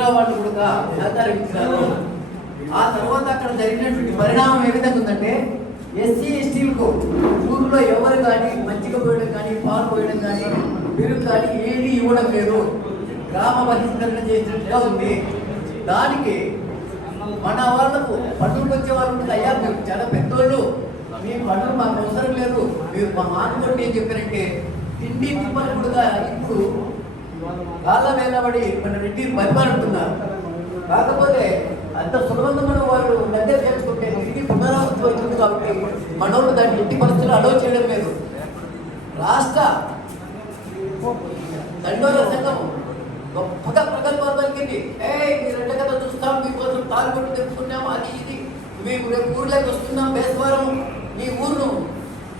ముద్రా వాళ్ళు కూడా సహకరించారు. ఆ తర్వాత అక్కడ జరిగినటువంటి పరిణామం ఏ విధంగా ఉందంటే ఎస్సీ ఎస్టీలకు ఊర్లో ఎవరు కానీ మజ్జిగ పోయడం కానీ పాలు పోయడం కానీ పెరుగు కానీ ఏది ఇవ్వడం లేదు. గ్రామ బహిష్కరణ చేసినట్టుగా ఉంది. దానికి మన వాళ్ళకు పన్నులకు వచ్చే వాళ్ళు అయ్యా మీరు చాలా పెద్దోళ్ళు, మీ పన్నులు మాకు అవసరం లేదు, మీరు మా మానుకోండి అని చెప్పారంటే తిండి తిప్పలు కూడా ఇప్పుడు కాళ్ళ వేలబడి మన రెడ్డి పరిపాలిస్తున్నారు. కాకపోతే అంత సులభంగా మనం వాళ్ళు దగ్గర చేసుకుంటే తిరిగి పునరావృతం అవుతుంది. కాబట్టి మనోళ్ళు దాన్ని ఎట్టి పరిస్థితులు అలవ్ చేయడం లేదు. రాష్ట్ర దండోర సంఘం గొప్పగా ప్రకల్పాలు పలికింది. మీరు రెండ కథ చూస్తాం, మీకోసం తాగుబట్టు తెచ్చుకున్నాం, అది ఇది, మేము రేపు ఊర్లోకి వస్తున్నాం, బేస్వారం ఈ ఊరును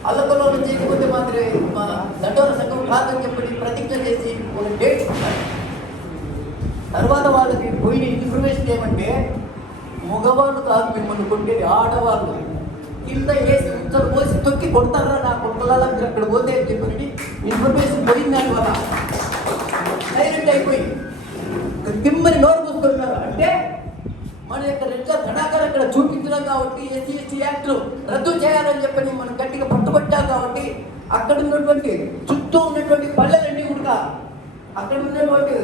అల్లకల్లో చేయకపోతే మాత్రమే మా దండోర సంఘం కాదని చెప్పి ప్రతిజ్ఞ చేసి ఒక డేట్ ఇస్తారు. తర్వాత వాళ్ళకి పోయిన ఇన్ఫర్మేషన్ ఏమంటే మగవాళ్ళు కాదు మిమ్మల్ని కొట్టేది, ఆడవాళ్ళు కింద వేసి ఉత్తలు పోసి తొక్కి కొడతారా నా కొట్టల మీరు అక్కడ పోతే అని చెప్పి ఇన్ఫర్మేషన్ పోయింది. దానివల్ల డైరెక్ట్ అయిపోయి తిమ్మని నోరు కూసుకుంటున్నారు. అంటే మన యొక్క రెడ్ల ధనాకర్ అక్కడ చూపించడం కాబట్టి ఎస్సీ ఎస్టీ యాక్ట్లు రద్దు చేయాలని చెప్పని మనం గట్టిగా పట్టుబట్టాం. కాబట్టి అక్కడ ఉన్నటువంటి చుట్టూ ఉన్నటువంటి పల్లెలన్నీ కూడా అక్కడ ఉన్నటువంటి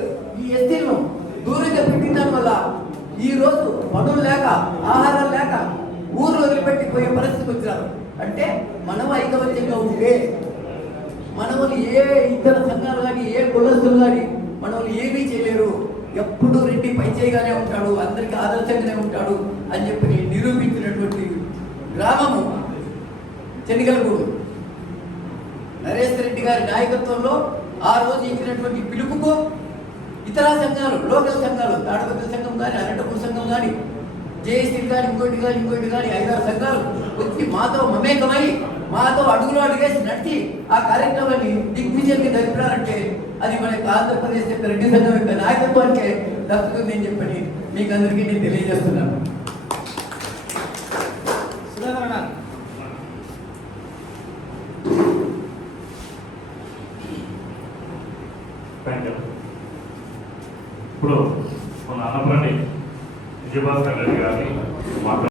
ఈ ఎస్టీలను దూరంగా పెట్టిన దాని వల్ల ఈ రోజు పనులు లేక ఆహారం లేక ఊరు వదిలిపెట్టిపోయే పరిస్థితికి వచ్చినారు. అంటే మనం ఐకమత్యంగా ఉంటే మనల్ని ఏ ఇతర సంఘాలు కానీ ఏ కులస్తులు కానీ మనల్ని ఏమీ చేయలేరు. ఎప్పుడు రెడ్డి పై చేయగానే ఉంటాడు, అందరికీ ఆదర్శంగానే ఉంటాడు అని చెప్పి నిరూపించినటువంటి గ్రామము చెనిగలగూడు. నరేష్ రెడ్డి గారి నాయకత్వంలో ఆ రోజు ఇచ్చినటువంటి పిలుపుకు ఇతర సంఘాలు, లోకల్ సంఘాలు, తాడపత్రి సంఘం కానీ, అనంతపురం సంఘం కానీ, జేఏసీ కానీ, ఇంకోటి కానీ 5-6 సంఘాలు వచ్చి మాతో మమేకమై మాతో అడుగులు అడిగేసి నడిచి ఆ కార్యక్రమాన్ని దిగ్విజయంగా జరిపినారంటే అది మన ఆంధ్రప్రదేశ్ యొక్క రెడ్డి సంఘం యొక్క నాయకత్వానికే దక్కుతుంది అని చెప్పని మీకు అందరికీ నేను తెలియజేస్తున్నాను. ఇప్పుడు మన అన్నప్రాణి విజయభాస్కర్ రెడ్డి గారిని